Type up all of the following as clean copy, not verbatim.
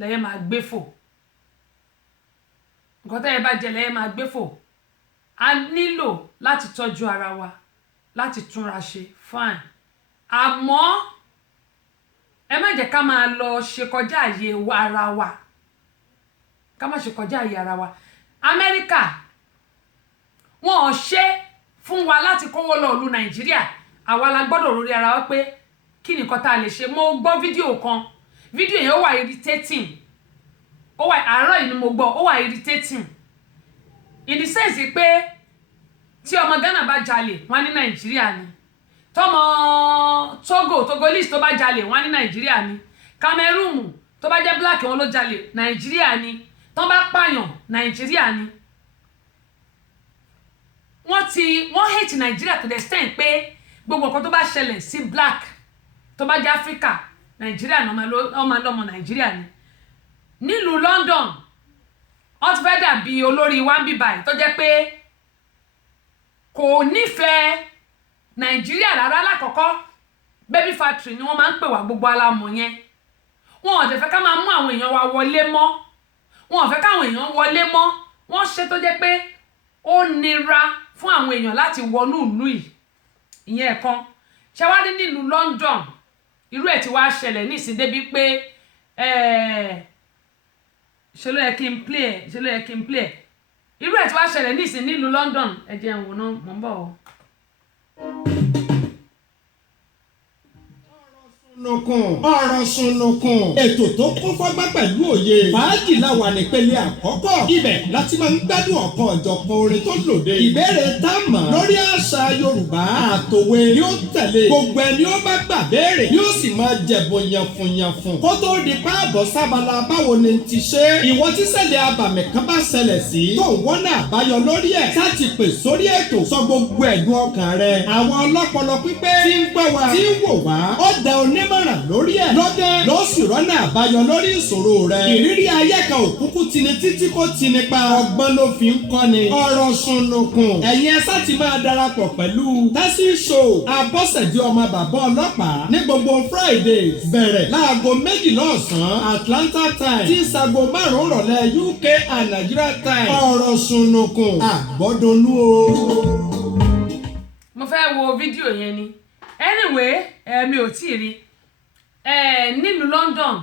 lẹ́yẹ máa gbé fò nǹkan tẹ́yẹ bá jẹ lẹ́yẹ máa gbé fò a nílò láti tọ́jú ara wa láti túnra ṣe fine àmọ́ ẹ má jẹ́ ká máa lọ ṣe kọjá àyè ara wa ká má ṣe kọjá àyè ara wa Amẹ́ríkà wọn ò ṣe fún wa láti kówó lọ ìlú Nàìjíríà àwa la gbọ́dọ̀ lórí ara wa pé kí ni nǹkan tá a lè ṣe mo gbọ́ fídíò kan fídíò yẹn ó wà irritating ó wà àárọ̀ yìí ni mo gbọ́ ó wà irritating in the sense pé tí ọmọ Ghana bá jalè wọ́n ní Nàìjíríà ni tọmọ Togolese tó bá jalè wọ́n ní Nàìjíríà ni Cameroon tó bá jẹ́ black wọn ló jalè Nàìjíríà ni tọ́n bá pààyàn Nàìjíríà ni wọ́n hate Nàìjíríà to the extent pé gbogbo nǹkan tó bá ṣẹlẹ̀ sí black tó bá jẹ́ Africa Nàìjíríà ni ọmọ lọ́mọ Nàìjíríà ni nílùú London wọ́n ti fẹ́ dàbí olórí wambi báyìí tó jẹ́ pé kò nífẹ̀ẹ́ Nàìjíríà rárá lákọ̀ọ́kọ́ baby factory ni wọ́n máa ń pè wá gbogbo alámọ̀ yẹn wọn ò dẹ̀ fẹ́ ká máa mú àwọn èèyàn wa wọlé mọ́ wọn ò fẹ́ káwọn èèyàn wọlé mọ́ wọ́n ṣe tó jẹ́ pé ó nira fún àwọn èèyàn láti wọnú ìlú yìí ìyẹn ẹ̀kan ṣàwárí nílùú London irú ẹ̀ tí wàá ṣẹlẹ̀ ní ìsìn débi pé ṣe ló yẹ kí n play irú ẹ̀ tí wàá ṣẹlẹ̀ ní ìsìn nílùú London ẹ jẹ́ n wò ná mò ń bọ̀ o. ọ̀rọ̀ sunukun ètò tó kún fọ́gbá pẹ̀lú òye fàájì láwa nípele àkọ́kọ́ ibẹ̀ láti máa ń gbádùn ọ̀kan ọ̀jọ̀kan orin tó lòde ìbéèrè tá a mọ̀ lórí àṣà Yorùbá àtòwe ni ó tẹ̀lé gbogbo ẹni ó bá gbà béèrè ni ó sì máa jẹ̀bọ̀ yànfùnyànfùn kó tó di páàbọ̀ sábàlá báwo ni ti ṣe ìwọ tí ṣẹlẹ̀ abàmì kan bá ṣẹlẹ̀ sí tó wọ́n náà àbáyọ lórí ẹ̀ láti pè sórí ètò sọ gbogbo ẹ̀dùn ọkàn rẹ̀ àwọn ọlọ́pọlọ pípé tí ń gbọ́ wa tí ń wò wá ó dẹ onímọ̀ràn lórí ẹ̀ lọ́dẹ ló sì rọ́nà àbáyọ lórí ìṣòro rẹ̀ ìrírí ayé kan òkúkú tini títí kò tini pa ọgbọ́n ló fi ń kọ́ni ọ̀rọ̀ sunukun ẹ̀yin ẹ sá ti máa darapọ̀ pẹ̀lú tẹ́sí show Abọ́sẹ̀dé ọmọ bàbá ọlọ́pàá ní gbogbo Fridays bẹ̀rẹ̀ láago 12 ọ̀sán Atlanta time tí sago 5 rọ̀lẹ́ UK and Nigeria time ọ̀rọ̀ sunukun àgbọ́dọ̀nú o. mo fẹ́ wo fídíò yẹn ni anyway mi ò tí ì rí nílùú London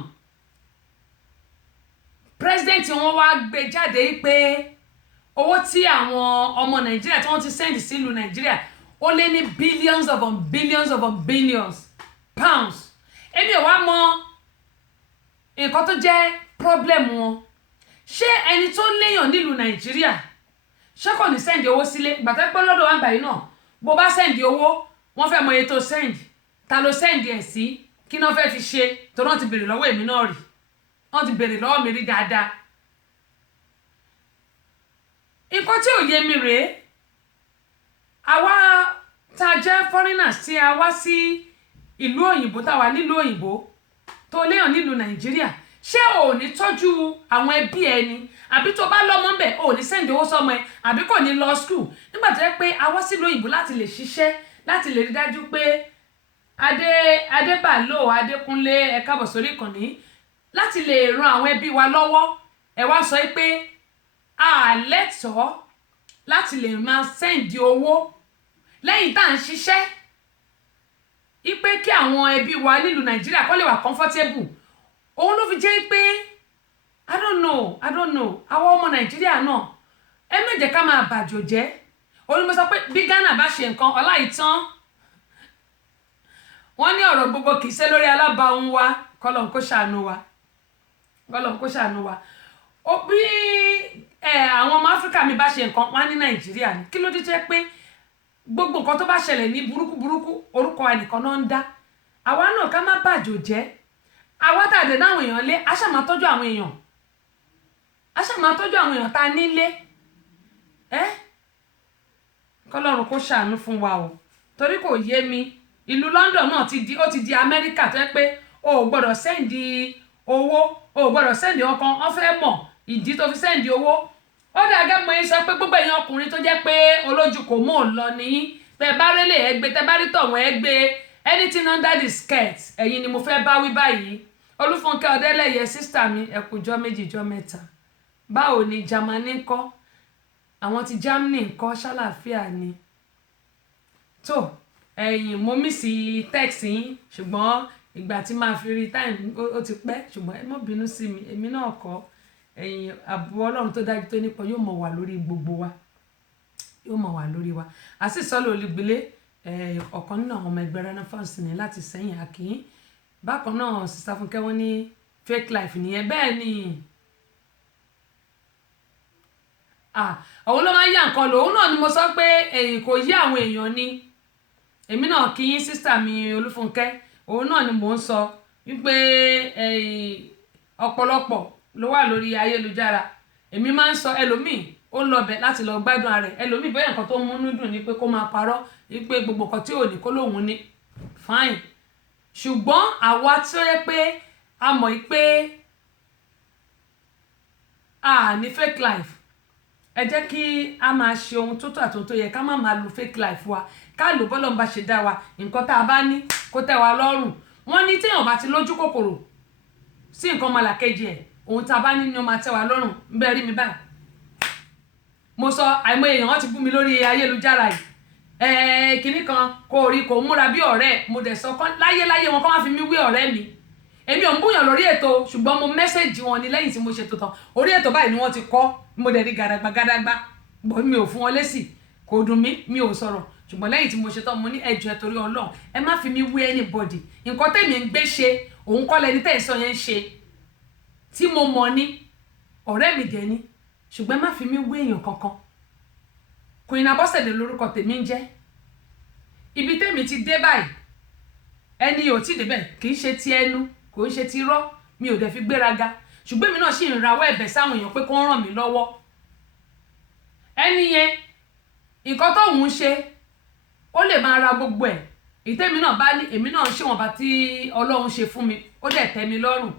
president wọn wá gbé jáde pé owó tí àwọn ọmọ Nàìjíríà tí wọ́n ti send sílùú Nàìjíríà ó lé ní billions of billions pounds èmi ò wá mọ nǹkan tó jẹ́ problem wọn ṣé ẹni tó léèyàn nílùú Nàìjíríà ṣé kò ní send owó sílé gbàtẹ́ pé lọ́dọ̀ wa ń báyìí náà bó bá send owó wọ́n fẹ́ mọ iye tó send ta ló send ẹ̀ sí kí náà fẹ́ fi ṣe tó náà ti bèrè lọ́wọ́ èmi náà rí wọ́n ti bèrè lọ́wọ́ mi rí dáadáa nǹkan tí ò yé mi rèé àwa tá a jẹ́ foreigners tí a wá sí ìlú òyìnbó tá a wà nílùú òyìnbó tó léèyàn nílùú Nàìjíríà ṣé ò ní tọ́jú àwọn ẹbí ẹni àbí tó bá lọ́mọ ń bẹ̀ ò ní send owó sọ́mọ ẹ àbí kò ní lọ school nígbà tó yẹ pé a wá sílùú òyìnbó láti lè ṣiṣẹ́ láti lè rí dájú pé Adébàlò Adékúnlé ẹ káàbọ̀ sórí ìkànnì láti lè ran àwọn ẹbí wa lọ́wọ́ ẹ wá sọ pé a lẹ́tọ̀ọ́ láti lè máa sẹ́ǹdì owó lẹ́yìn tá à ń ṣiṣẹ́ ipe kí àwọn ẹbí wa nílùú Nàìjíríà kó lè wà comfortable òun ló fi jẹ́ pé I don't know àwọn ọmọ Nàìjíríà náà ẹ má jẹ́ ká máa bàjò jẹ́ olùmọ̀ sọ pé bí Ghana bá ṣe nǹkan ọlá ìtàn wọ́n ní ọ̀rọ̀ gbogbo kìí ṣe lórí alábàáhùn wa kọ́lọ̀ kó ṣàánú wa ó bí àwọn ọmọ Áfíríkà mi bá ṣe nǹkan wọ́n ní Nàìjíríà ní kí ló dé jẹ́ pé gbogbo nǹkan tó bá ṣẹlẹ̀ ní burúkú orúkọ ẹnìkan náà ń dá àwa náà ká má bàjò jẹ́ àwa tá a dẹ̀ náwọn èèyàn lé a ṣáà máa tọ́jú àwọn èèyàn tá a nílé kọ́lọ́run kó ṣàánú fún wa o torí kò yé mi ìlú London náà ó ti di Amẹ́ríkà tó yẹ pé o ò gbọ́dọ̀ sẹ́ǹdì owó o ò gbọ́dọ̀ sẹ́ǹdì ọkàn wọ́n fẹ́ mọ̀ ìdí tó fi sẹ́ǹdì owó ó dà gẹ́gẹ́ mọ́ yín sọ pé gbogbo èèyàn ọkùnrin tó jẹ́ pé olójú kò mọ̀ lọ nìyí tẹ́ bá rélé ẹ gbé tẹ́ bá rí tọ̀wọ̀n ẹ gbé anything under the skirt ẹ̀yin ni mo fẹ́ bá wí báyìí Olúfúnkẹ́ Ọdẹ́lẹ́yẹ sísítà mi ẹ kú jọ́ méjì jọ́ mẹ́ta báwo ni Jámánì ńkọ́ àwọn ti Germany ńkọ́ ṣàlàáfíà ni tó mo mísì text yín ṣùgbọ́n ìgbà tí máa fi rí time ó ti pẹ́ ṣùgbọ́n ẹ má bínú sí mi èmi náà kọ́ ààbò Ọlọ́run tó dájú tó nípa yóò mọ̀ wà lórí gbogbo wa yóò mọ̀ wà lórí wa àsìsọ́lẹ̀ olùgbélé ọ̀kan nínú àwọn ọmọ ẹgbẹ́ Renaissance ní láti Sẹ́yìn Àkíyín bákan náà sísá Fúnkẹ́ wọ́n ní fake life nìyẹn bẹ́ẹ̀ ni òun ló máa ń yá nǹkan lò òun náà ni mo sọ pé kò yí àwọn èèyàn ni èmi náà kí yín sísá mi Olúfúnkẹ́ òun náà ni mò ń sọ wípé ọ̀pọ̀lọpọ̀ ló wà lórí ayélujára èmi máa ń sọ ẹlòmíì ó lọ bẹ̀ láti lọ gbádùn ara rẹ̀ ẹlòmíì bóyá nǹkan tó ń múnú dùn ni pé kó máa parọ́ wípé gbogbo nǹkan tí ò ní kó lóun ní fine ṣùgbọ́n àwa tí ó yẹ pé a mọ̀ pé a ní fake life ẹ jẹ́ kí a máa ṣe ohun tó tó àti ohun tó yẹ ká má máa lo fake life wa ká lò bọ́lọ̀ ń bá ṣe dá wa nǹkan tá a bá ní kó tẹ́ wa lọ́rùn wọ́n ní téèyàn bá ti lójú kòkòrò sí nǹkan ọmọlàkejì ẹ̀ ohun tá a bá ní ni ó máa tẹ́ wa lọ́rùn ń bẹ́ẹ̀ rí mi báyìí mo sọ àìmọ̀ èèyàn wọ́n ti bú mi lórí ayélujára yìí kinní kan kò rí kò múra bí ọ̀rẹ́ mo dẹ̀ sọ láyé wọn kọ́ máa fi mí wé ọ̀rẹ́ mi èmi ò ń búyàn lórí ètò ṣùgbọ́n mo mẹ́sẹ̀jì wọn ní lẹ́yìn tí mo ṣe tó tán orí ètò báyìí ni wọ́n ti kọ́ mo dẹ̀ rí gàdàgbà bọ́ mi ò fún wọn lésì kò dùn mí mi ò sọ̀rọ̀ ṣùgbọ́n lẹ́yìn tí mo ṣe tán mo ní ẹjọ́ ẹ torí Ọlọ́run ẹ má fi mí wé anybody nǹkan tèmi ń gbé ṣe òun kọ́ lẹni tẹ́ ẹ̀ sọ yẹn ń ṣe tí mo mọ̀ ní ọ̀rẹ́ mi dẹ̀ ni ṣùgbọ́n ẹ má fi mí wé èèyàn kankan Queen Abọ́sẹ̀dé lórúkọ tèmi ń jẹ́ ibi tèmi ti dé báyìí ẹni ò tí débẹ̀ kì í ṣe ti ẹnu kò ń ṣe ti rọ́ mi ò dẹ̀ fi gbéraga ṣùgbọ́n èmi náà sì ń rawọ́ ẹ̀bẹ̀ sáwọn èèyàn pé kó ń ràn mí lọ́wọ́ ẹni yẹn nǹkan tó ń ṣe ó lè máa ra gbogbo ẹ̀ ìtẹ́mi náà bá ní èmi náà ń ṣe wọ̀nba tí Ọlọ́run ṣe fún mi ó dẹ̀ tẹ́ mi lọ́rùn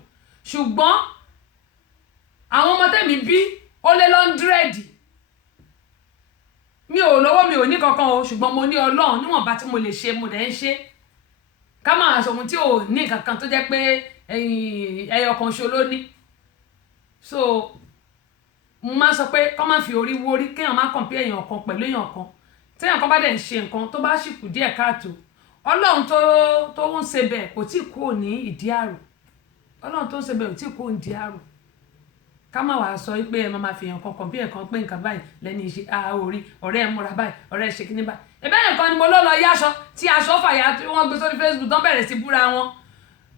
ṣùgbọ́n àwọn ọmọ tẹ́mi bí ó lé 100 mi ò lówó mi ò ní kankan o ṣùgbọ́n mo ní Ọlọ́run níwọ̀nba tí mo lè ṣe mo dẹ̀ ń ṣe ká máa sọ ohun tí ò ní kankan tó jẹ́ pé ẹyọ kan ṣo ló ní so mo máa sọ pé kọ́ máa fi orí wórí kéèyàn má kàn pé èèyàn kan pẹ̀lú èèyàn kan téèyàn kan bá dẹ̀ ń ṣe nǹkan tó bá sì kù díẹ̀ káàtó Ọlọ́run tó ń ṣe bẹ́ẹ̀ kò tí ì kúrò ní ìdí àrò Ọlọ́run tó ń ṣe bẹ́ẹ̀ kò tí ì kúrò ní ìdí àrò ká má wàá sọ pé ẹ máa fi èèyàn kan bí ẹ̀kan pé nǹkan báyìí lẹ́ni ìṣe orí ọ̀rẹ́ ẹ̀ múra báyìí ọ̀rẹ́ ẹ̀ ṣe kíní báyìí ẹ̀bẹ́ nǹkan ni mo ló lọ yáṣọ tí aṣọ fàyà tí wọ́n gbé sórí Facebook tó bẹ̀rẹ̀ sí búra wọn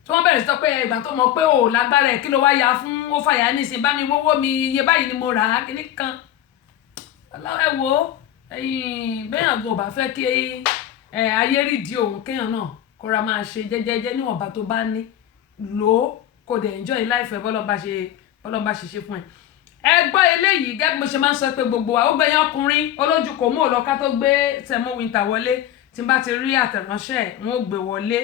tí wọ́n bẹ̀rẹ̀ sí sọ pé ìgbà tó mọ̀ pé ò lágbára ẹ̀ kí ló wá ya fún ó fàyà nísìn bá mi wówó mi iye báyìí ni mo rà á kíní kan ẹ wo bẹ́yàn gbọ́ bá fẹ́ kí ayé rídìí òun kéèyàn náà kóra máa ṣe jẹ́jẹ́jẹ́ níwọ̀nba tó bá ní lò ó kò dẹ̀ enjoy life ẹ̀ bọ́lọ́ba ṣe ṣe fún ẹ gbọ́ eléyìí gẹ́gẹ́ mo ṣe máa ń sọ pé gbogbo wa ó gbẹ̀yìn ọkùnrin olójú kò mú òlọ́ká tó gbé Sẹ̀mó Winter wọlé tí n bá ti rí àtẹ̀ránṣẹ́ wọn ò gbé wọlé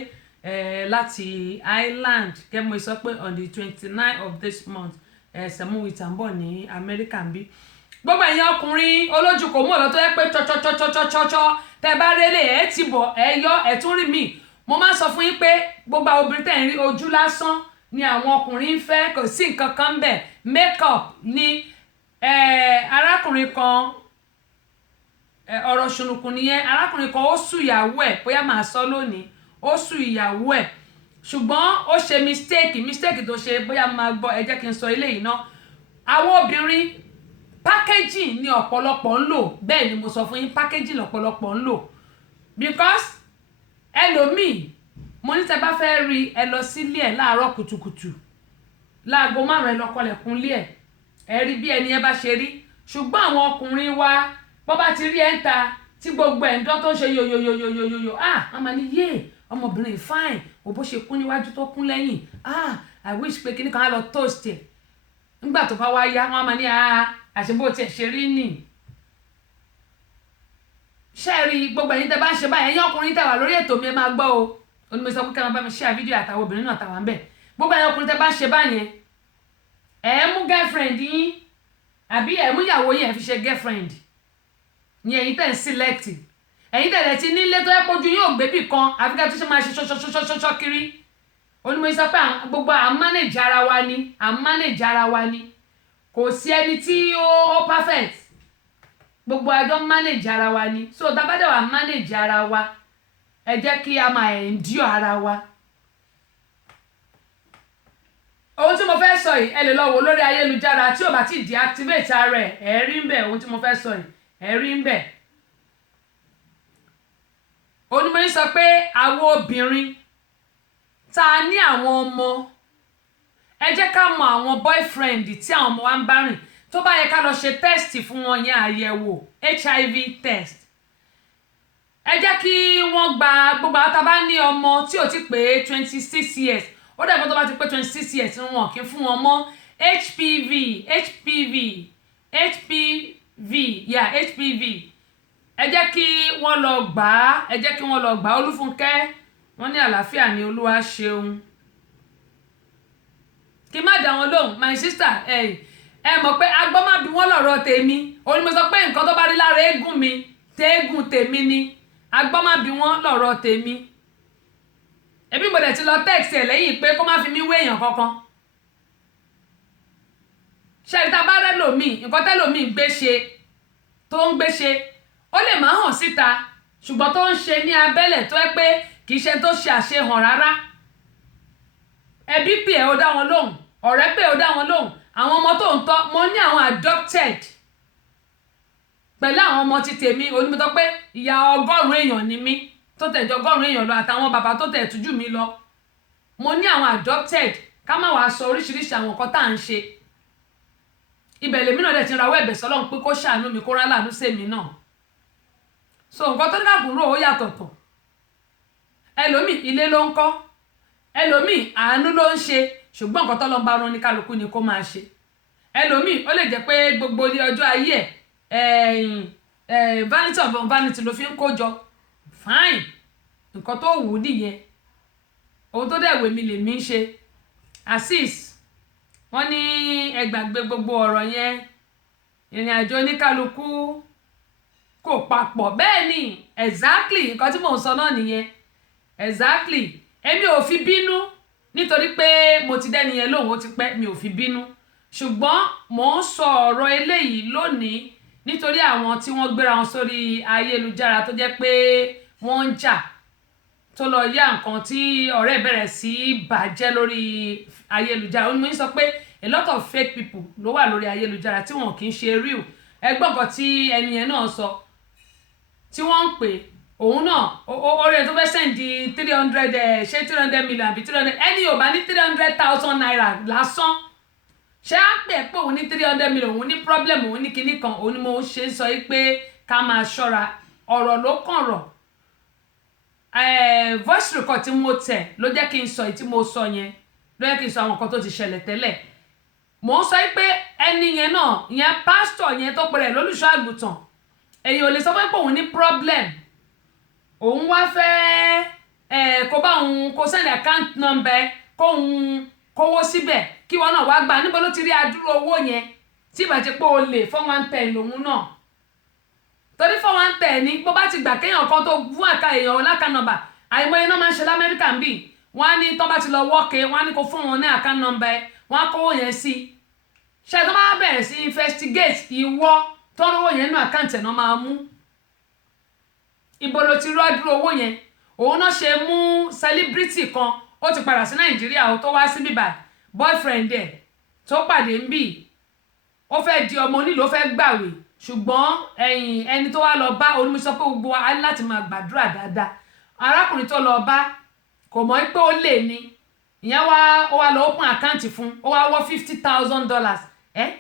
láti Ireland gẹ́gẹ́ mo sọ pé on the 29th of this month Sẹ̀mó Winter ń bọ̀ ní Amẹ́ríkà ń bí gbogbo ẹ̀yin ọkùnrin olójú kò mú òlọ́ tó yẹ pé chọ́chọ́chọ́chọ́chọ́ tẹ́ bá rélé ẹ̀ ti bọ̀ ẹ̀ yọ ẹ̀ tún rí mi mo máa ń sọ fún yín pé gbogbo àwọn obìnrin tẹ̀ ń rí ojú lásán ni àwọn ọkùnrin ń fẹ́ kò sí nǹkan kan bẹ̀ makeup ni arákùnrin kan ọ̀rọ̀ ṣùnùkùn nìyẹn arákùnrin kan ó sú ìyàwó ẹ̀ bóyá màá sọ lónìí ó sú ìyàwó ẹ̀ ṣùgbọ́n ó ṣe mistake tó ṣe bóyá máa gbọ́ ẹ jẹ́ kí n sọ eléyìí ná àwọn obìnrin packaging ni ọ̀pọ̀lọpọ̀ ń lò bẹ́ẹ̀ ni mo sọ fún yín packaging lọ̀pọ̀lọpọ̀ ń lò because ẹlòmíì mo ní tẹ́ bá fẹ́ rí ẹ lọ sílé ẹ̀ láàárọ̀ kùtùkùtù láago 5 ẹ lọ kọlẹ̀kùn lé ẹ rí bí ẹni ẹ bá ṣe rí ṣùgbọ́n àwọn ọkùnrin wa bọ́ bá ti rí ẹ̀ ń ta tí gbogbo ẹ̀ ń dán tó ń ṣe yoyoyoyoyoyo wọ́n máa ní yé ọmọbìnrin fine ò bó ṣe kún níwájú tó kún lẹ́yìn I wish pé kíní kan á lọ toast ẹ̀ nígbà tó bá wá yá wọ́n máa ní àṣebó tiẹ̀ ṣe rí nì ṣe rí gbogbo ẹ̀yin tẹ́ bá ń ṣe báyìí ẹ̀yin ọkùnrin tẹ́ wà lórí ètò mi ẹ máa gbọ́ o onímọ̀ sọ pé kí wọ́n bá mi share fídíò àtàwọn obìnrin náà tàwọn bẹ́ẹ̀ gbogbo ẹ̀yin ọkùnrin tẹ́ bá ń ṣe báyẹn ẹ̀ mú girlfriend yín àbí ẹ̀ mú ìyàwó yín ẹ̀ fi ṣe girlfriend ní ẹ̀yin tẹ́ ń select ẹ̀yin tẹ́ ti nílé tó yẹ kójú yóò gbé bì kan àfi ká tó ṣe máa ṣe ṣọṣọṣọṣọ kiri ó ní mo sọ pé gbogbo à ń manage ara wa ni kò sí ẹni tí ó perfect, gbogbo àjọ manage ara wa ni. So tá bá dẹ̀ wá manage ara wa, ẹ jẹ́ kí a máa endure ara wa. ohun tí mo fẹ́ sọ yìí ẹ lè lọ wò lórí ayélujára, tí ò bá ti deactivate ara ẹ̀ rí ń bẹ̀. ohun tí mo fẹ́ sọ yìí ẹ rí ń bẹ̀. onímọ̀ yìí sọ pé àwọn obìnrin tá a ní àwọn ọmọ, ẹ jẹ́ ká mọ àwọn boyfriend tí àwọn ọmọ wa ń bá rìn. tó bá yẹ ká lọ ṣe test fún wọn yẹn, àyẹ̀wò HIV test. ẹ jẹ́ kí wọ́n gba gbogbo àwọn tá a bá ní ọmọ tí ò ti pé 26 years, ó dẹ̀ tó bá ti pé 26 years wọn kì í fún wọn mọ́ HPV ẹ jẹ́ kí wọ́n lọ gbà á, Olúfúnkẹ́ wọ́n ní àlàáfíà ní Olúwa ṣeun. kí má dá wọn lóhùn my sister, ẹ mọ̀ pé agbọ́n má bí wọ́n lọ̀rọ̀ tèmi. òní mo sọ pé nǹkan tó bá rí lára eégún mi téégún tèmi ni, agbọ́n má bí wọ́n lọ̀rọ̀ tèmi. ẹbí mo dẹ̀ ti lọ text ẹ̀ lẹ́yìn pé kó má fi mí wé èèyàn kankan. ṣẹ́ni tá a bá rẹ́ lòmíì, nǹkan tẹ́lòmíì tó ń gbé ṣe ó lè má hàn síta, ṣùgbọ́n tó ń ṣe ní abẹ́lẹ̀ tó yẹ pé kì í ṣe tó ṣe àṣehàn rárá. ẹbí pè é ó dá wọn lóhùn, ọ̀rẹ́ pè é ó dá wọn lóhùn. àwọn ọmọ tó ń tọ́, mo ní àwọn adopted pẹ̀lú àwọn ọmọ ti tèmi. onímọ̀tọ́ pé ìyá 100 èèyàn ni mí, tó tẹ̀jọ 100 èèyàn lọ, àtàwọn bàbá tó tẹ̀ tújú mi lọ. mo ní àwọn adopted, ká má wàá sọ oríṣiríṣi àwọn nǹkan tá à ń ṣe. ibẹ̀ lèmi náà dẹ̀ ti rawọ́ ẹ̀bẹ̀ sọ́lọ́run pé kó ṣàánú mi, kó rálàánú sèmi náà. so nǹkan tó ní kàkúrò ó yàtọ̀tọ̀. ẹlòmíì ilé ló ń kọ́, ẹlòmíì àánú ló ń ṣe, ṣùgbọ́n nǹkan tọ́lọ́run bá rán ní kálukú ni kó máa ṣe. ẹlòmíì ó lè jẹ́ pé gbogbo ọjọ́ ayé ẹ̀ vanity of vanity ló fi ń kójọ. fine, nǹkan tó wù ú nìyẹn, ohun tó dẹ̀ wèmí lèmi ń ṣe. Azeez wọ́n ní ẹ gbàgbé gbogbo ọ̀rọ̀ yẹn, ìrìn àjò oníkálukú kò papọ̀. bẹ́ẹ̀ ni exactly nǹkan tí mò ń sọ náà nìyẹn. exactly èmi ò fi bínú nítorí pé mo ti dẹ́ni yẹn lóhùn ó ti pẹ́, mi ò fi bínú. ṣùgbọ́n mò ń sọ ọ̀rọ̀ eléyìí lónìí nítorí àwọn tí wọ́n gbéra wọn sórí ayélujára tó jẹ́ pé wọ́n ń jà, tó lọ yá nǹkan tí ọ̀rẹ́ bẹ̀rẹ̀ sí bàjẹ́ lórí ayélujára. ó ní mo ń sọ pé a lot of fake people ló wà lórí ayélujára tí wọn kì í ṣe real. ẹgbọ́n kan tí ẹni yẹn náà sọ, tí wọ́n ń pè òun náà orí ẹ̀ tó fẹ́ sẹ́ǹdì 300 ṣé 300 million àbí 300, ẹni ò bá ní 300,000 naira lásán, ṣé á pè é pé òun ní 300 million, òun ní problem, òun ní kinní kan. òun ni mo ṣe ń sọ yìí pé ká máa ṣọ́ra, ọ̀rọ̀ ló kàn rọ̀. voice record tí mo tẹ̀ ló jẹ́ kí n sọ èyí tí mo sọ yẹn, ló jẹ́ kí n sọ àwọn nǹkan tó ti ṣẹlẹ̀ tẹ́lẹ̀. mo ń sọ yìí pé ẹni yẹn náà, ìyẹn pásítọ̀ yẹn tó pèrè lólùṣọ́ àgùntàn, èyí ò lè sọ pé òun ní problem, òun wá fẹ́ kó bá òun kó send account number kóun kówó síbẹ̀ kí wọn náà wá gbà. níbo ló ti rí adúrú owó yẹn tí ìbàjẹ́ pé o lè 410 lòun náà. torí 410 ní bó bá ti gbà kéèyàn kan tó fún àka èèyàn láka nọ́mbà, àìmọye náà máa ń ṣe lamẹ́ríkà ń bì. wọ́n á ní tó bá ti lọ wọ́ọ̀kẹ́, wọ́n á ní kó fún wọn ní account number, wọ́n á kówó yẹn sí. ṣé tó bá bẹ̀rẹ̀ sí investigate ìwọ tó ń rówó yẹn nínú àkáǹtì ẹ̀ náà máa mú. ibo ló ti rí adúrú owó yẹn? òun náà ṣe mú celebrity kan, ó ti padà sí Nàìjíríà, ó tó wá sí bíbá boyfriend ẹ̀ tó pàdé ń bì, ó fẹ́ di ọmọ onílò, ó fẹ́ gbàwé. ṣùgbọ́n ẹni tó wá lọ bá onímọ̀sọ́ pé gbogbo wa láti máa gbàdúrà dáadáa. arákùnrin tó lọ bá kò mọ̀ pé ó lè ní, ìyẹn ó wá lọ open account fún, ó wá wọ́ $50,000.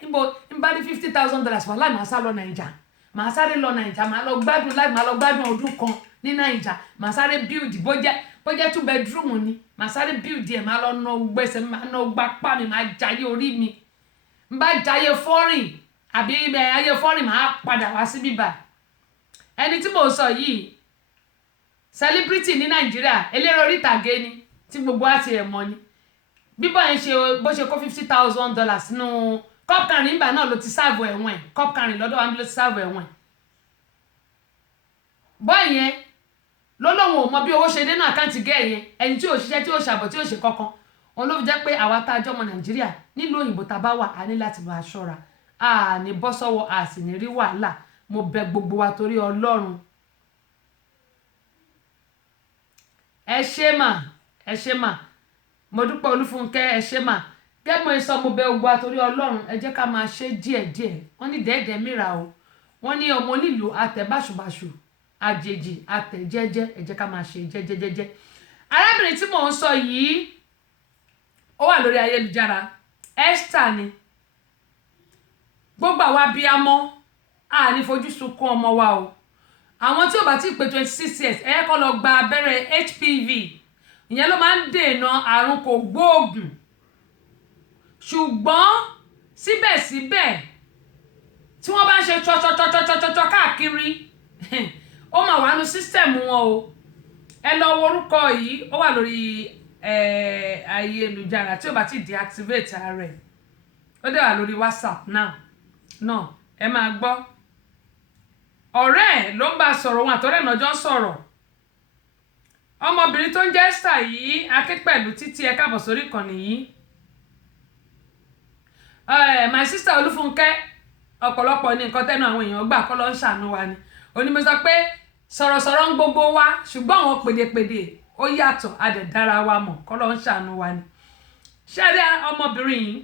níbo ń bá ní $50,000 wà láì máa sá lọ Nàìjà, màá sáré lọ Nàìjà, màá lọ gbádùn láì, màá lọ gbádùn ọdún kan ní Nàìjà, màá sáré build bó jẹ́ 2 bedroom ni, màá sáré build ẹ̀, màá lọ ná gbèsè, màá ná gbapá mi, màá jayé orí mi, ń bá jayé foreign àbí ayé foreign, màá padà wá sí bíbá. ẹni tí mo sọ yìí celebrity ní Nàìjíríà, eléré orí ìtàgé ni tí gbogbo àti ẹ̀ mọ̀ ni. bíbọ̀ yẹn ṣe bó ṣe kó $50,000 sínú cup carrying nígbà náà ló ti sáàbù ẹ̀wọ̀n ẹ̀, cup carrying lọ́dọ̀ wa ló ti sáàbù ẹ̀wọ̀n ẹ̀. bọ́ yẹn lọ́lọ́run ò mọ bí owó ṣe dé náà àkáǹtì gẹ́ yẹn ẹni tí ò ṣiṣẹ́ tí ò ṣàbọ̀ tí ò ṣe kankan òun ló fi jẹ́ pé àwa tá a jọmọ Nàìjíríà nílùú òyìnbó tá a bá wà á ní láti máa ṣọ́ra a ní bọ́ sọ́wọ́ a sì ní rí wàhálà mo bẹ̀ gbogbo wa torí Ọlọ́run ẹ ṣé mà mo dúpẹ́ Olúfúnkẹ́ ẹ ṣé mà gẹ́gbọ́n ìsọ mo bẹ̀ gbogbo wa torí Ọlọ́run ẹ jẹ́ ká máa ṣe díẹ̀díẹ̀ wọ́n ní dẹ́ẹ̀dẹ́ mìíràn o wọ́n ní ọmọ onílùú àtẹ̀ báṣubàṣu àjèjì àtẹ̀ jẹ́jẹ́ ẹ jẹ́ ká máa ṣe jẹ́jẹ́jẹ́jẹ́ arábìnrin tí mò ń sọ yìí ó wà lórí ayélujára Esther ni gbogbo àwa abiyamọ a ní fojú sunkún ọmọ wa o àwọn tí ó bá ti pé 26 years ẹ kọ́ lọ gba abẹ́rẹ́ HPV ìyẹn ló máa ń dènà àrùn kògbóògùn ṣùgbọ́n síbẹ̀síbẹ̀ tí wọ́n bá ń ṣe tọ́tọ́tọ́tọ́tọ́ káàkiri ó máa wà nínú sísítẹ̀mù wọn o ẹ lọ wo orúkọ yìí ó wà lórí ayélujára tí ó bá ti deactivate rẹ̀ ó dẹ̀ wà lórí WhatsApp náà ẹ máa gbọ́ ọ̀rẹ́ ẹ̀ ló ń bá sọ̀rọ̀ wọn àtọ́rẹ́ náà jọ ń sọ̀rọ̀ ọmọbìnrin tó ń jẹ́ Esther yìí akínpẹ̀lú títí ẹ káàbọ̀ sórí ìkànnì yìí my sister Olúfúnkẹ́ ọ̀pọ̀lọpọ̀ ní nǹkan tẹ́nu àwọn èèyàn gbà kọ́ ló ń ṣàánú wa ni onímọ̀ sọ pé sọ̀rọ̀sọ̀rọ̀ ń gbogbo wa ṣùgbọ́n àwọn pèdèpèdè ó yàtọ̀ adẹ̀dára wa mọ̀ kọ́ ló ń ṣàánú wa ni ṣẹ́rí ọmọbìnrin yìí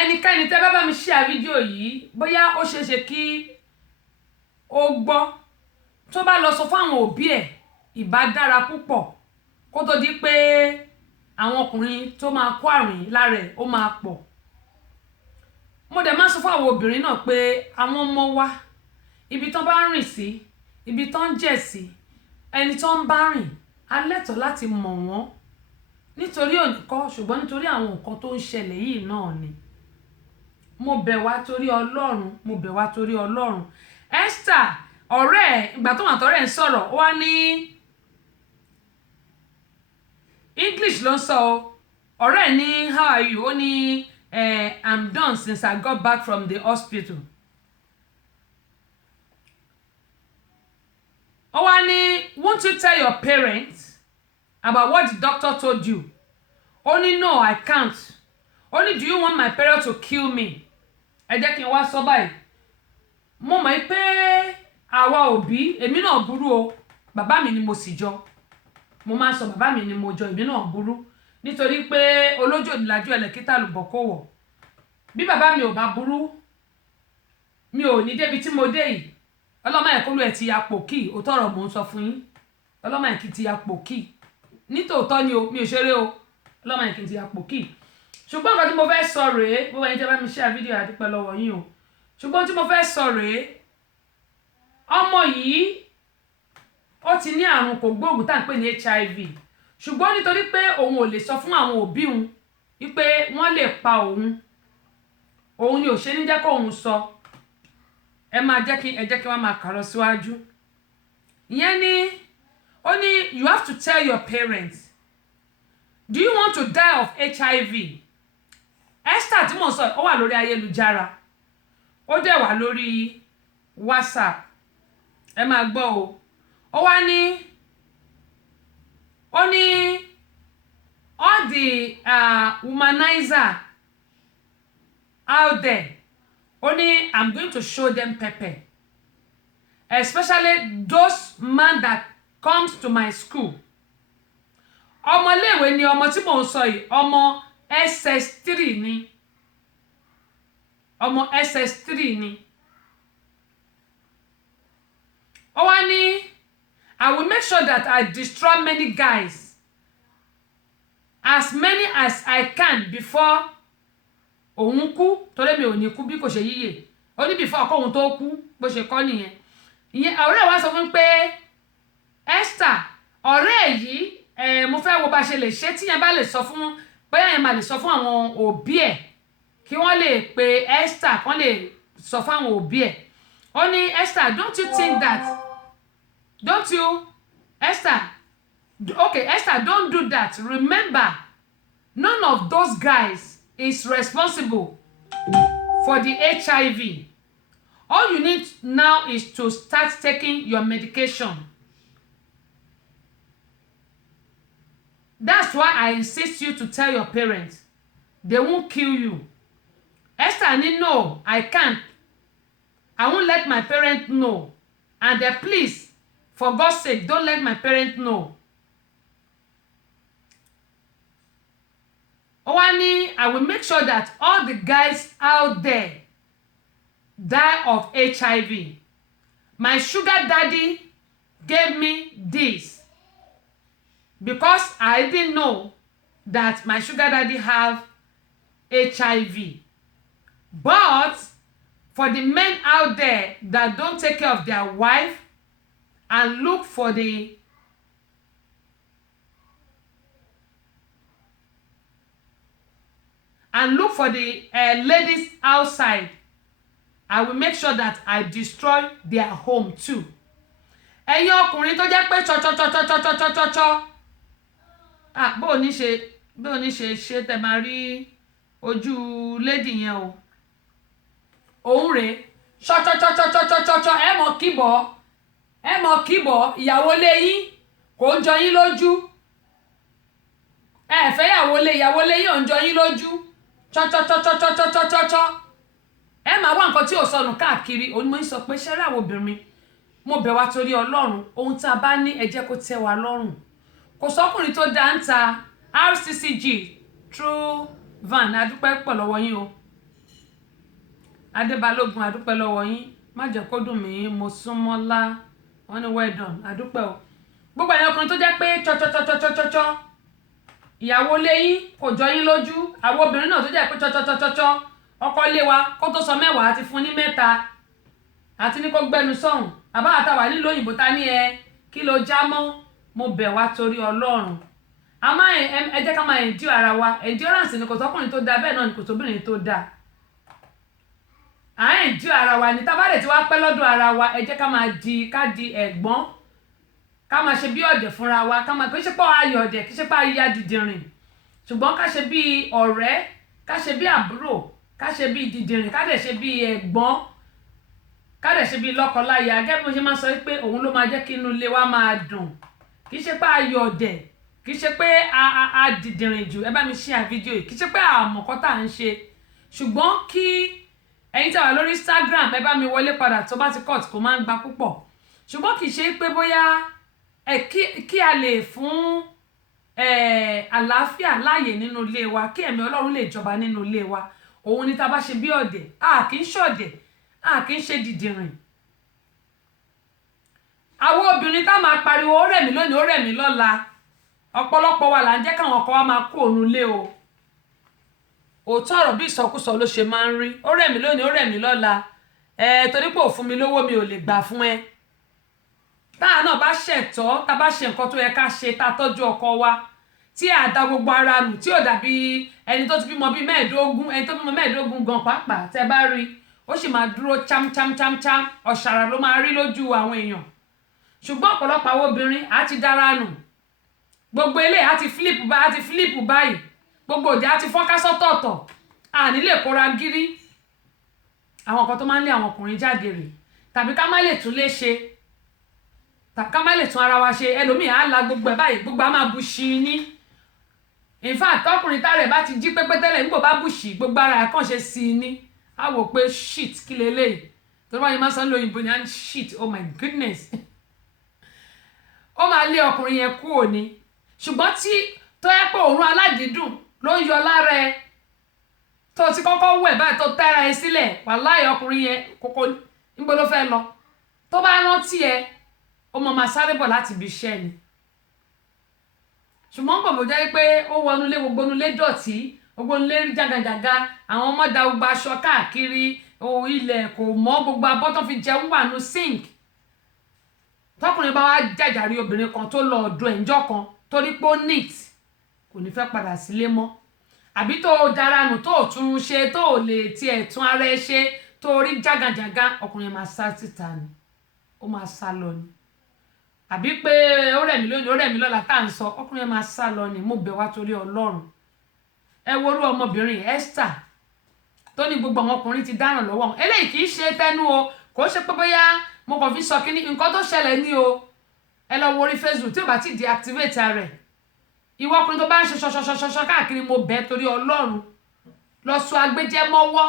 ẹnikẹ́ni tẹ́ bá mi share fídíò yìí bóyá ó ṣeéṣe kí ó gbọ́ tó bá lọ sọ fún àwọn òbí ẹ̀ ìbá dára púpọ̀ kó tó di pé àwọn ọkùnrin tó máa kó àrùn yìí lára ẹ̀ ó máa pọ̀ mo dẹ̀ máa sọ fún àwọn obìnrin náà pé àwọn ọmọ wa ibi tán bá rìn sí ibi tán jẹ̀ sí ẹni tó ń bá rìn a lẹ́tọ̀ọ́ láti mọ̀ wọ́n nítorí òǹkọ́ ṣùgbọ́n nítorí àwọn nǹkan tó ń ṣẹlẹ̀ yìí náà ni mo bẹ̀ wá torí Ọlọ́run Esther ọ̀rẹ́ ìgbà tó wà tọ́rẹ́ ń sọ̀rọ̀ ó wá ní English ló ń sọ ọ̀rẹ́ ní how are you ó ní I'm done since I got back from the hospital ó wá ní won't you tell your parents about what the doctor told you ó ní no I can't ó ní do you want my parents to kill me ẹ jẹ́ kí n wá sọ báyìí mo mọ̀ pé àwa òbí èmi náà burú o bàbá mi ni mo sì jọ mo máa ń sọ bàbá mi ni mo jọ èmi náà burú nítorí pé olójó ìlàjú ẹlẹ́kítà lùbọ̀ kó wọ̀ bí bàbá mi ò bá burú mi ò ní débi tí mo dé yìí ọlọ́mọ ẹ̀kọ́ ló ẹ̀ ti ya pòkì òtọ́rọ̀ mò ń sọ fún yín ọlọ́mọ ẹ̀kí ti ya pòkì nítòótọ́ ni o mi ò ṣeré o ọlọ́mọ ẹ̀kí ti ya pòkì ṣùgbọ́n nǹkan tí mo fẹ́ sọ rèé gbogbo ẹni tí ẹ bá mi share fídíò àdúpẹ́ lọ́wọ́ yín o ṣùgbọ́n tí mo fẹ́ sọ rèé ọmọ yìí ó ti ní àrùn kògbóògùn tá à ń pè ní HIV ṣùgbọ́n nítorí pé òun ò lè sọ fún àwọn òbí òun wípé wọ́n lè pa òun ni ò ṣe ní jẹ́ kó òun sọ ẹ jẹ́ kí wọ́n máa kà lọ síwájú ìyẹn ni ó ní you have to tell your parents do you want to die of HIV Esther tí mò ń sọ ó wà lórí ayélujára ó dẹ̀ wà lórí WhatsApp ẹ máa gbọ́ o ó wá ní all the womanizer out there ó ní I'm going to show them pepper especially those man that comes to my school ọmọléèwé ni ọmọ tí mò ń sọ yìí ọmọ SS3 ni ọmọ SS3 ni ó wá ní I will make sure that I destroy many guys as many as I can before òun kú torí mi ò ní kú bí kò ṣe yíyè ó ní before ọkọ òun tó kú bó ṣe kọ́ nìyẹn ìyẹn ọ̀rẹ́ wa sọ fún pé Esther ọ̀rẹ́ yìí mo fẹ́ wo bá ṣe lè ṣe tíyẹn bá lè sọ fún bóyá yẹn máa lè sọ fún àwọn òbí ẹ̀ kí wọ́n lè pe Esther kán lè sọ fún àwọn òbí ẹ̀ ó ní Esther don't you think that don't you Esther okay Esther don't do that remember none of those guys is responsible for the HIV all you need now is to start taking your medication That's why I insist you to tell your parents. They won't kill you. Esther ní no, I can't. I won't let my parents know. And please, for God's sake, don't let my parents know. Owani, I will make sure that all the guys out there die of HIV. My sugar daddy gave me this because I didn't know that my sugar daddy have HIV. But for the men out there that don't take care of their wife and look for the ladies outside, I will make sure that I destroy their home too. Ẹ̀yin ọkùnrin tó jẹ́ pé chọ bó ní ṣe tẹ́ máa rí ojú lady yẹn o. Òun rèé chọ ẹ mọ̀ kíbọ̀ ìyàwó lé yín kò ń jọ yín lójú. Ẹ fẹ́ ìyàwó lé yín ò ń jọ yín lójú. Chọ ẹ máa wá nǹkan tí ò sọnù káàkiri. Òun mo ń sọ pé ṣẹ́rí àwọn obìnrin mo bẹ̀ wá torí Ọlọ́run ohun tá a bá ní ẹ jẹ́ kó tẹ́ wa lọ́rùn. Kò sọ́kùnrin tó dá ń ta RCCG True Van adúpẹ́ pọ̀ lọ́wọ́ yín o. Adébálógun adúpẹ́ lọ́wọ́ yín. Má jẹ́ kó dùn mí mo súnmọ́lá wọ́n ní well done adúpẹ́ o. Gbogbo ẹ̀yin ọkùnrin tó jẹ́ pé chọ ìyàwó lé yín kò jọ yín lójú. Àwọn obìnrin náà tó jẹ́ pé chọ ọkọ lé wa kó tó sọ mẹ́wàá àti fún ní mẹ́ta àti ní kó gbẹnu sọ̀hún àbá àtàwà nílò òyìnbó ta ní kí ló já mọ́. Mo bẹ̀ wá torí Ọlọ́run ẹ jẹ́ ká máa endure ara wa. Endurance ni kò sọ́kùnrin tó dáa bẹ́ẹ̀ náà ni kò sóbìnrin tó dáa. À ń endure ara wa ni tá bá dẹ̀ tí wá pẹ́ lọ́dọ̀ ara wa ẹ jẹ́ ká di ẹ̀gbọ́n ká máa ṣe bí ọ̀dẹ̀ fúnra wa ká máa kí ṣe pọ̀ ayọ̀ ọ̀dẹ̀ kí ṣe pọ̀ ayé dìdìrìn ṣùgbọ́n ká ṣe bí ọ̀rẹ́ ká ṣe bí àbúrò ká ṣe bí dìdìrìn ká dẹ̀ ṣe bí ẹ̀gbọ́n ká dẹ̀ ṣe bí lọ́kọláya gẹ́gẹ́ bí mo ṣe máa sọ pé òun ló máa jẹ́ kí inú ilé wa máa dùn kì í ṣe pé ayọ̀ ọ̀dẹ̀ kì í ṣe pé a dìdìrìn jù ẹ bá mi share fídíò yìí kì í ṣe pé àmọ̀kọ́ tá à ń ṣe ṣùgbọ́n kí ẹ̀yin tí wà lórí Instagram ẹ bá mi wọlé padà tó bá ti cut kó máa ń gba púpọ̀ ṣùgbọ́n kì í ṣe pé bóyá kí a lè fún àlàáfíà láàyè nínú ilé wa kí ẹ̀mí Ọlọ́run lè jọba nínú ilé wa òun ni tá bá ṣe bí ọ̀dẹ̀ a kì í ṣọ̀dẹ̀ a kì í ṣe dìdìrìn. Àwọn obìnrin tá máa pariwo ó rẹ̀ mí lónìí ó rẹ̀ mí lọ́la ọ̀pọ̀lọpọ̀ wa là ń jẹ́ káwọn ọkọ wa máa kó òun lé o. Òótọ́ ọ̀rọ̀ bí ìsọkúsọ ló ṣe máa ń rí ó rẹ̀ mí lónìí ó rẹ̀ mí lọ́la torí pé ò fún mi lówó mi ò lè gbà fún ẹ. Táà náà bá ṣẹ̀tọ́ tá bá ṣe nǹkan tó yẹ ká ṣe tá tọ́jú ọkọ wa tí a dá gbogbo ara nù tí ò dàbí ẹni tó ti bímọ bíi 15 ẹni tó bímọ 15 gan pàápàá tẹ bá rí ó sì máa dúró cham ọ̀ṣàrà ló máa rí lójú àwọn èèyàn ṣùgbọ́n ọ̀pọ̀lọpọ̀ àwọn obìnrin á ti dára nù gbogbo ilé á ti flip báyìí gbogbo òde á ti fọ́nká sọ́tọ̀ọ̀tọ̀ à nílé kóra gírí àwọn nǹkan tó máa ń lé àwọn ọkùnrin jáde rè tàbí ká má lè tún lé ṣe tàbí ká má lè tún ara wa ṣe ẹlòmíì á la gbogbo ẹ̀ báyìí gbogbo á máa bu ṣí ní in fact tọkùnrin tá rẹ̀ bá ti jí pépé tẹ́lẹ̀ nígbò bá bù ṣí gbogbo ara ẹ̀ kàn ṣe sí i ní á wò pé shit kí leléyìí tó bá yẹ máa sán lóyìnbó ni á ní shit oh my goodness ó máa lé ọkùnrin yẹn kú òní ṣùgbọ́n tí tó yẹ pé òórùn aládìídùn ló ń yọ lára ẹ tó ti kọ́kọ́ wẹ̀ báyìí tó tẹ́ra ẹ sílẹ̀ wàláhì ọkùnrin yẹn kókó níbo ló fẹ́ lọ tó bá rántí ẹ ó mọ máa sáré bọ̀ láti ibi iṣẹ́ ni ṣùgbọ́n gbogbo jẹ́ pé ó wọnú ilé gbogbo ilé dọ̀tí gbogbo ilé rí jàgàjàgà àwọn ọmọ da gbogbo aṣọ káàkiri ilẹ̀ kò mọ́ gbogbo abọ́ tó fi jẹun wà nù sink tọkùnrin bá wá jàjàrí obìnrin kan tó lọ ọ̀dọ̀ ẹ̀ńjọ́ kan torí pé ó neat kò ní fẹ́ padà sílé mọ́ àbí tó dára nù tó tún ṣe tó lè tiẹ̀ tún ara ẹ ṣe tó rí jàgàjàgà ọkùnrin máa sá síta ni ó máa sá lọ ni àbí pé ó rẹ̀ mí lónìí ó rẹ̀ mí lọ́la tá à ń sọ ọkùnrin máa sá lọ ni mo bẹ̀ wá torí Ọlọ́run ẹ worú ọmọbìnrin Esther tó ní gbogbo àwọn ọkùnrin ti dáràn lọ́wọ́ eléyìí kì í ṣe tẹnu o kò ṣe pé bóyá mo kàn fi sọ kí ni nǹkan tó ṣẹlẹ̀ ní o ẹ lọ wo orí Facebook tí ò bá ti deactivate rẹ̀ ìwọ ọkùnrin tó bá ń ṣe ṣọṣọṣọṣọ káàkiri mo bẹ̀ torí Ọlọ́run lọ sọ agbẹ́jẹ́ mọ́wọ́.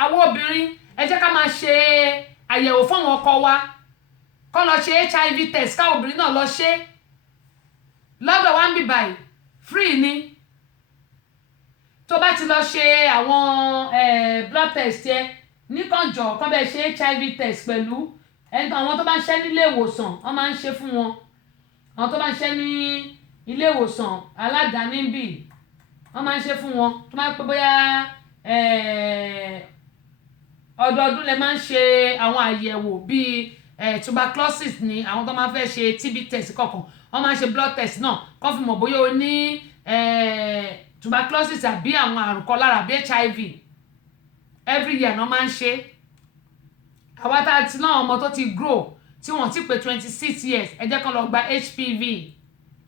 Àwọn obìnrin ẹ jẹ́ ká máa ṣe àyẹ̀wò fún àwọn ọkọ wa kọ́ lọ ṣe HIV test káwọn obìnrin náà lọ ṣe lọ́dọ̀ wa ń bì báyìí free ni. Tó bá ti lọ ṣe àwọn blood test yẹ níkànjọ kọ́ bẹ́ẹ̀ ṣe HIV test pẹ̀lú àwọn tó bá ń ṣe nílé ìwòsàn wọ́n máa ń ṣe fún wọn. Àwọn tó bá ń ṣe ní ilé ìwòsàn aládàáni bì wọ́n máa ń ṣe fún wọn. Tó máa ń pẹ́ bóyá ọdọọdún lẹ máa ń ṣe àwọn àyẹ̀wò bíi tuberculosis ni àwọn tó máa fẹ́ ṣe TB test kọ̀ọ̀kan wọ́n máa ń ṣe blood test náà kó fi mọ̀ bóyá o ní tuberculosis àbí àwọn àrùn kan lára bí HIV every year náà máa ń ṣe. Àwa tá a ti náà ọmọ tó ti grow tí wọ́n ti pé 26 years ẹ jẹ́ kán lọ gba HPV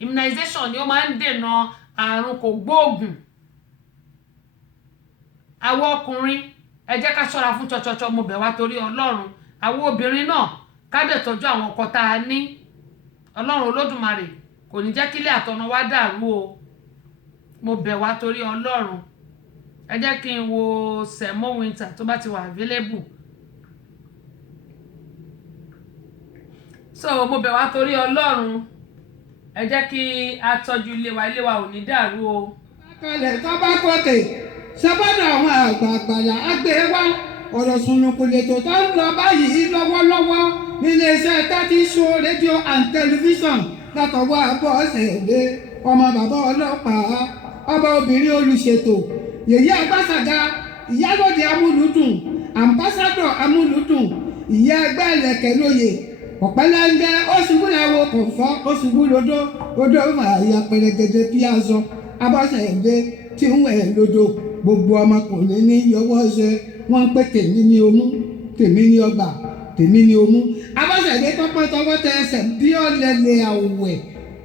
immunization ni ó máa ń dènà àrùn kògbóògùn. Àwọn ọkùnrin ẹ jẹ́ ká ṣọ́ra fún chọchọchọ mo bẹ̀ wá torí Ọlọ́run. Àwọn obìnrin náà ká dẹ̀ tọ́jú àwọn ọkọ tá a ní. Ọlọ́run Olódùmarè kò ní jẹ́ kílé àtọ̀nà wa dàrú o mo bẹ̀ wá torí Ọlọ́run. Ẹ jẹ́ kí n wo Semo Winter tó bá ti wà available. So mo bẹ̀ wá torí Ọlọ́run ẹ jẹ́ kí a tọ́jú ilé wa ò ní dàrú o. Akọlẹ̀ tó bá gòkè ṣẹ́bọ́dọ̀ àwọn àgbààgbàyà àgbẹ̀ wa ọ̀rọ̀ sùnùkùn lètò tó ń lọ báyìí lọ́wọ́lọ́wọ́ nílé iṣẹ́ 30 Show rédíò and tẹlifíṣàn látọwọ́ Abọ́sẹ̀dé ọmọ bàbá ọlọ́pàá ọba obìnrin olùṣètò yèyí Agbáṣàga ìyálòdì amúlùdùn àmbásádọ̀ amúlùdùn ìyá ẹgbẹ́ ẹlẹ́kẹ̀ lóye ọ̀pẹ́lẹ́ńgẹ́ oṣùgbùlẹ̀wò kò fọ́ oṣùgbùlódó odò fàyà pẹ̀lẹ́gẹ̀dẹ̀ bí aṣọ Abọ́sẹ̀dé tí ń wẹ̀ lódò gbogbo ọmọkùnrin ní yọwọ́ ṣe wọ́n ń pè tèmi ní omú tèmi ní ọgbà tèmi ní omú. Abọ́sẹ̀dé tọ́pọ́ tọwọ́ tẹ ẹsẹ̀ bí ọ̀lẹ́lẹ̀ àwẹ̀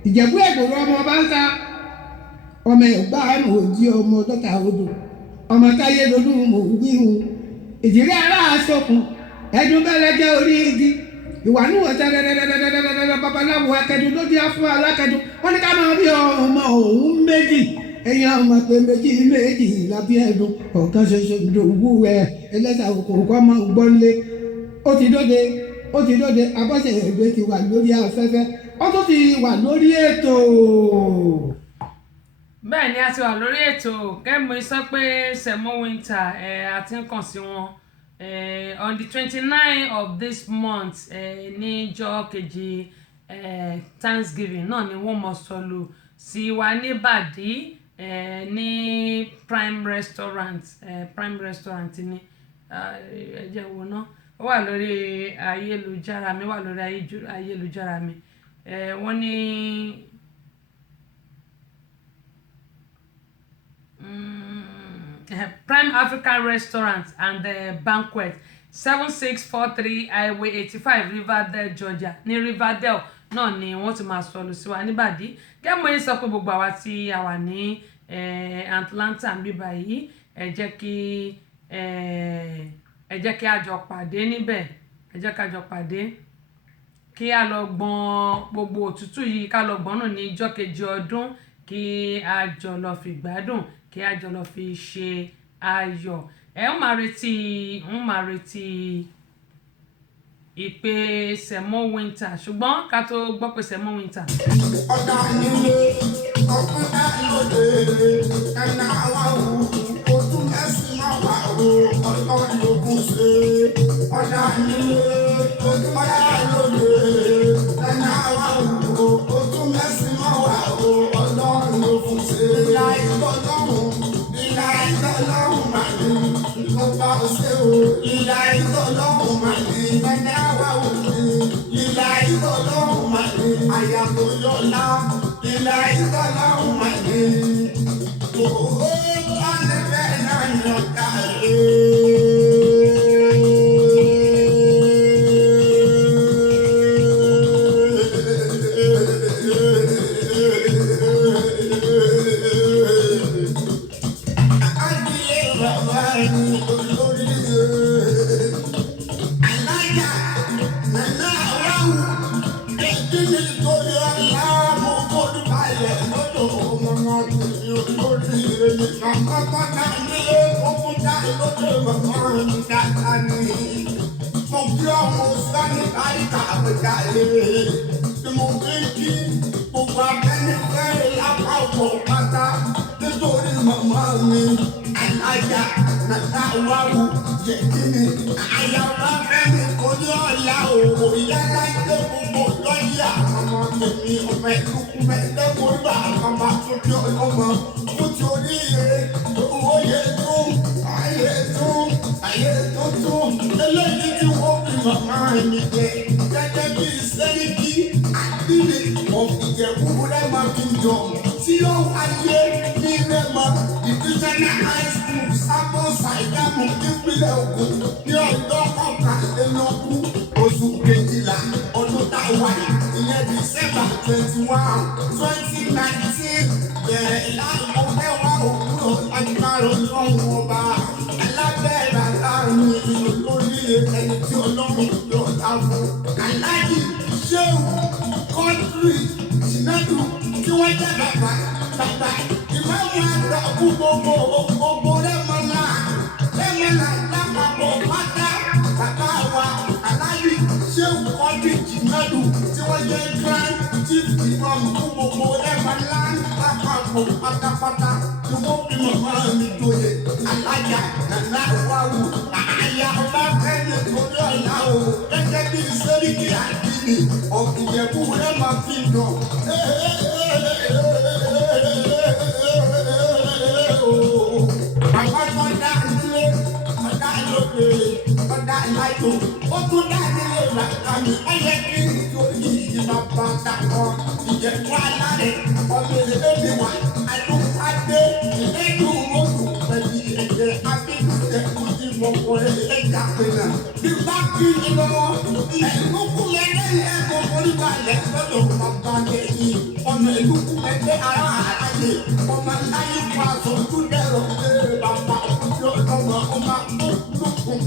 Ìjẹ̀bú Ègbòrò ọmọ bá ń ta ọmọ ẹ̀gbá àmọ̀ òjì ọmọ dọ́kà odò ọmọ táyé lolú mò ń gbíhun ìdílé aláàṣọkùn ẹdun bẹ́lẹ́jẹ́ orí igi ìwà níwọ̀n tẹ́lẹ̀lẹ́lẹ́lẹ́lẹ́lẹ́ babaláwo akẹ́dùn ló dé fún alákẹ́dùn wọ́n ní ká máa bí ọmọ òun méjì ẹ̀yin ọmọ pé méjì lábí ẹ̀dùn ọ̀kan ṣoṣo ìdòwú ẹ̀ ẹlẹ́sà òkòkò ọmọ gbọ́nlé ó ti dóde Abọ́sẹ̀dé ti wà lórí afẹ́fẹ́ ó tún ti wà lórí ètò. Bẹ́ẹ̀ ni a ti wà lórí ètò kẹ́mi sọ pé Semo Winter a ti ń kàn sí wọn on the 29 of this month níjọ́ kejì Thanksgiving náà ni wọ́n mọ̀ sọ̀lù sí wa níbàdí ní Prime Restaurant ní ẹ̀jẹ̀ wo náà ó wà lórí ayélujára mi wọ́n ní Prime African Restaurant and Banquet 7643 Highway 85 Riverdale Georgia ní Riverdale náà ni wọ́n ti máa sọ̀lù sí wa níbàdí gẹ́gẹ́ bí sọ pé gbogbo àwa tí a wà ní Atlanta ń bí báyìí ẹ jẹ́ kí a jọ pàdé níbẹ̀ kí a lọ gbọ́n gbogbo òtútù yìí ká lọ gbọ́n nù ní ìjọ́ kejì ọdún kí a jọ lọ fi gbádùn kí a jọ lọ fi ṣe ayọ̀ ń máa retí ìpè Semo Winter ṣùgbọ́n ká tó gbọ́ pé Semo Winter. ọ̀dà nílé ọkùnrin lóde ẹ̀nà àwa wù ojú mẹ́sìn máa wà ó ọlọ́run ló kún ṣe. ọ̀dà nílé ọkùnrin lóde ẹ̀nà àwa wù ojú mẹ́sìn máa wà ó ọlọ́run ló kún ṣe. ìlà ìtọ́lọ́hún máa ní ọba ọ̀sẹ̀ o. ìlà ìtọ́lọ́hún máa ní ẹ̀nà àwa wù ìlà ìtọ́lọ́hún máa ní àyàtọ̀ yọ̀ọ̀la. ìlà ìtọ́lọ́hún máa ní òhó ọ̀nẹ́fẹ́ náà yàn ká ọmọ èmi kankan tó dá nílé ó tún dá lóde màmá mi dáadáa ni. Mo kí ọmọ sani àyíká àgbẹ̀dá èrè tí mo fi kí gbogbo abẹ́nifẹ́re lápapọ̀ pátá nítorí màmá mi alájà nàta wàhù jẹ̀kínì àyàwó fẹ́mi kò ní ọ̀la òwò yálà ìdè gbogbo lọ́yà ọmọ tèmi ọmọ ẹ̀dúkú mẹ́lẹ́kọ̀ọ́ ìgbà àkànbá tó di ọlọ́mọ fún ti oríire owó yẹ tún ayé tún ayé tuntun eléyìí tí wọ́n fi màmá mi jẹ gẹ́gẹ́ bí sẹ́ríkì àdìrẹ ọ̀fìjẹ̀kú rẹ́mà kingdom tí ó wáyé ní rẹ́mà divisional high school sábọ̀ ṣàìdámù nípínlẹ̀ Ògùn ní ọjọ́ kọkànlélógún oṣù kejìlá ọdún táwa ìyẹn December 21, 2019 bẹ̀rẹ̀ láàbò mẹ́wàá òwúrọ̀ agbára ọlọ́run ọba alábẹ́rẹ́ aláàrùn olórí ẹni tí ọlọ́run yọ ọ̀tá fún aláàjì ṣéwù kọ́ńtírì jìnnàdù tí wọ́n jẹ́ bàbá ìmáàmù àgbà fún gbogbo rẹ́mọ́lá lápapọ̀ pátá bàbá wa aláàjì ṣéwù kọ́ńtírì jìnnàdù tí wọ́n jẹ́ grand chief imam fún gbogbo rẹ́mọ́lá lápapọ̀ pátápátá tí wọ́n fi màmá mi dòye alájà nàná wàhù àyà ọba fẹ́mi torí ọ̀la o gẹ́gẹ́ bí sẹ́ríkì àdìní ọ̀gbìyẹ̀kú rẹ́mà kingdom. Bàbá tó dá nílé ọ̀dà lóde ọ̀dà láyò ó tún dá nílé bàtà mi ẹ̀yẹ kí n torí ìyíma bá dàpọ̀ ìjẹ̀kú alárẹ̀ ọ̀gbẹ̀rẹ̀ bẹ́ẹ̀ wà àdúgbàdé ìlẹ́dùn mọ́tò pẹ̀lú ẹ̀jẹ̀ abẹ́dùjẹ̀ kùtì mọ̀kọ́rẹ́ ẹ̀jà pẹ̀lá. Bí bá kí ni lọ́wọ́ ẹ̀lúkú mẹ́lẹ́ ẹ̀kọ́ oríbalẹ̀ lọ́dọ̀ bàbá lẹ́yìn ọ̀nà ìlúkú mẹ́lẹ́ ara àlàyé ọmọ láyé fún aṣọ ojú dẹ̀rọ̀ lé bàbá òkúté ọmọ ọmọ lókun.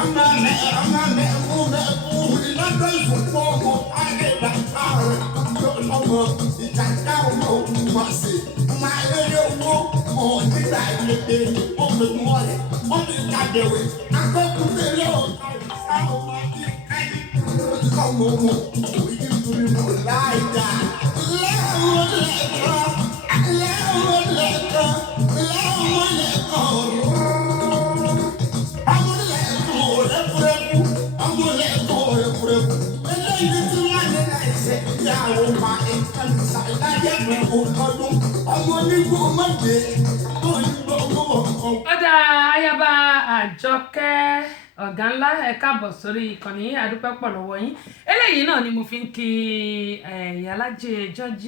Ọmọ mẹ́kún ìlọ́dọ̀ ìfúnpọ̀ ọmọ ayé bàbá rẹ̀ ọmọ ìjàdá ọmọ òkú máa ṣe máa lérè owó ọ̀ nígbà ìlédè ọmọ ìmọ̀ rẹ̀ ọmọ ìjàdẹ̀wẹ̀ akọ́kùnrin ọ̀gá ìsá ọmọ ìkẹ́yìn ọmọ ọmọ òyìn torí mọ̀ láìda lẹ́wọ̀n lẹ́kọ̀ọ́ lẹ́wọ̀n lẹ́kọ̀ọ́ lẹ́wọ̀n lẹ́kọ̀ọ́ ọmọ lẹ́kọ̀ọ́ rẹ́kúrẹ́kú ọmọ lẹ́kọ̀ọ́ rẹ́kúrẹ́kú eléyìí tí wọ́n lé láìsẹ̀ ìyàwó máa ń kàn ṣàlàyé pé ọdún ọmọ onígbò mọ̀dé onígbò ọmọ. Ọ̀dà ayaba Àjọkẹ́ ọ̀gá ńlá ẹ káàbọ̀ sórí ìkànnì àdúpẹ́ pọ̀ lọ́wọ́ yín eléyìí náà ni mo fi ń kí Ìyálájé Georgie.